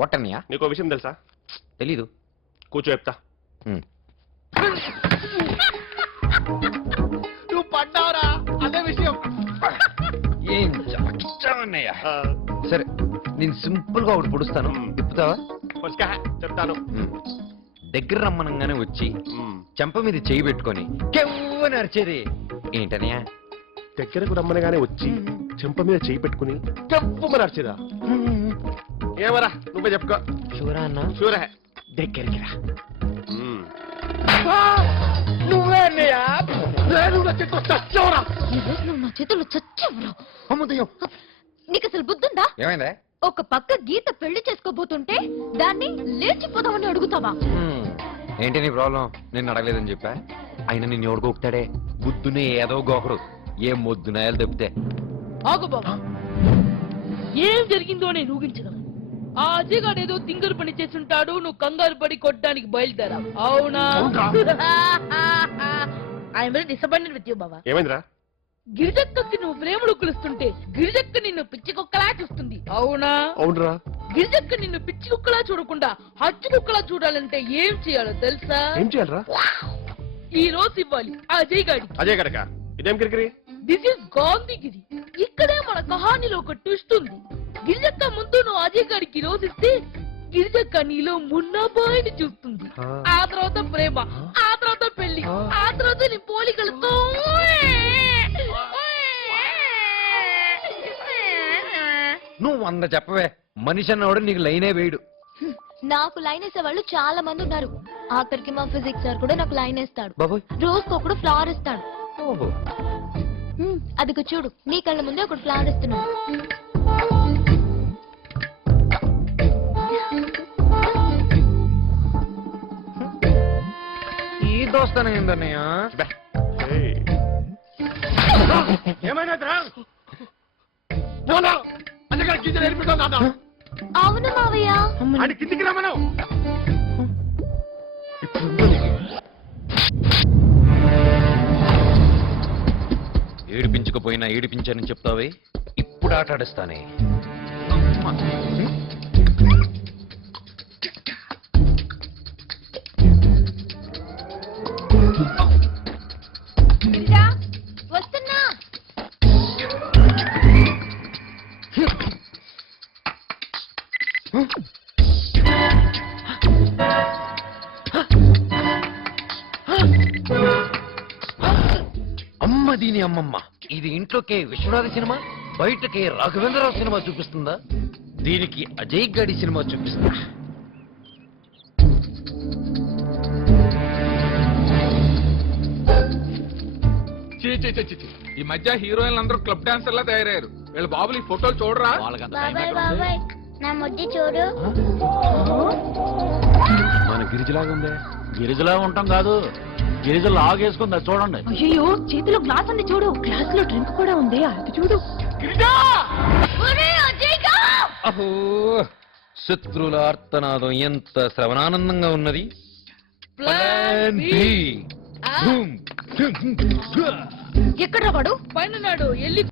వట్టన్నయ్య నీకో విషయం తెలుసా? తెలీదు. కూర్చో చెప్తా. నువ్వు పడ్డావురా అదే విషయం. ఏం చావన్నయ్య. సరే నేను సింపుల్ గా ఒకటి పొడుస్తాను, తిప్పుతావా? చెప్తాను. దగ్గర రమ్మనంగానే వచ్చి చెంప మీద చేయి పెట్టుకొని కెవ్వని అరిచేది ఏంటనయ్య? దగ్గరకు రమ్మనగానే వచ్చి చెంప మీద చేయి పెట్టుకుని చెప్పుమని అరిచేదా? ఏమరా నువ్వే చెప్పుకో. షూరా అన్న? షూరే. దగ్గరికి రా. నువ్వే అన్నయ్యా? నేను నా చేతిలో చచ్చావురా. నా చేతుల్లో చచ్చావురా. అమ్మదయ్యం. నీకు అసలు బుద్ధుందా? ఏమైందా? ఒక పక్క గీత పెళ్లి చేసుకోబోతుంటే దాన్ని లేచిపోదామని అడుగుతావా? ఏంటి నీ ప్రాబ్లం? నేను అడగలేదని చెప్పా. అయినా నిన్ను ఎవడుకోపుతాడే? బుద్ధునే ఏదో గోకరు. ఏం మొద్దునాయాలు తప్పితే. ఆగు బాబా, ఏం జరిగిందో నేను ఊహించడం. ఆ అజయగాడు ఏదో తింగరు పని చేస్తుంటాడు, నువ్వు కంగారు పడి కొట్టడానికి బయలుదేరావు. అవునా? I'm very disappointed with you బాబా. ఏమైందిరా? గిరిజక్కకి నువ్వు ప్రేమలు కులుస్తుంటే గిరిజక్క నిన్ను పిచ్చి కుక్కలా చూస్తుంది. అవునా? అవునరా. గిరిజక్క నిన్ను పిచ్చి కుక్కలా చూడకుండా హచ్చు కుక్కలా చూడాలంటే ఏం చేయాలో తెలుసా? ఏం చేయాలరా? ఈ రోజు ఇవ్వాలి ఆ అజయ్ గాడికి. అజయ్ గడక ఇదేం కిరికిరి? This is Gandhigiri. ఇక్కడే మన కహానీలో ఒక ట్విస్ట్ ఉంది. గిరిజక్క ముందు నువ్వు అజయ్ గారికి రోజు ఇస్తే గిరిజక్క నీలో మున్నాబాయిని చూస్తుంది. ఆ తర్వాత ప్రేమ, ఆ తర్వాత పెళ్లి, ఆ తర్వాత నీ పోలికలతో నువ్వు 100 చెప్పవే. మనిషి అన్నవాడు నీకు లైనే వేయడు. నాకు లైన్ వేసే వాళ్ళు చాలా మంది ఉన్నారు. ఆఖరికి మా ఫిజిక్స్ సార్ కూడా నాకు లైన్ వేస్తాడు. బాబోయ్. రోజుకొకడు ఫ్లవర్ ఇస్తాడు. ఓహో. అదిగో చూడు, నీ కళ్ళ ముందే ఒకటి ఫ్లవర్ ఇస్తున్నాడు. ఈ దోస్తాను ఏందన్నయ్య? ఏమైనా అవును మావయ్య. కిందికి రమ్మను. ఏడిపించకపోయినా ఏడిపించానని చెప్తావే, ఇప్పుడు ఆట ఆడిస్తానే. వస్తున్నా. అమ్మ దీని అమ్మమ్మ, ఇది ఇంట్లోకే విశ్వనాథ సినిమా, బయటకే రాఘవేంద్రరావు సినిమా చూపిస్తుందా? దీనికి అజయ్ గడి సినిమా చూపిస్తా. ఈ మధ్య హీరోయిన్లు అందరూ క్లబ్ డాన్సర్లా తయారయ్యారు. వీళ్ళ బాబులు ఈ ఫోటోలు చూడరా? నా ముద్దు చూడు. మన గిరిజలాగా ఉందే. గిరిజలా ఉంటాం కాదు, గిరిజ లాగేసుకుందా చూడండి. అయ్యో, చేతిలో గ్లాస్ ఉంది చూడు. గ్లాస్ లో డ్రింక్ కూడా ఉంది, అది చూడు. అహో, శత్రుల ఆర్తనాదం ఎంత శ్రవణానందంగా ఉన్నది. Plan B. ధూమ్. ఎక్కడ వాడు? పైన నాడు ఎల్లి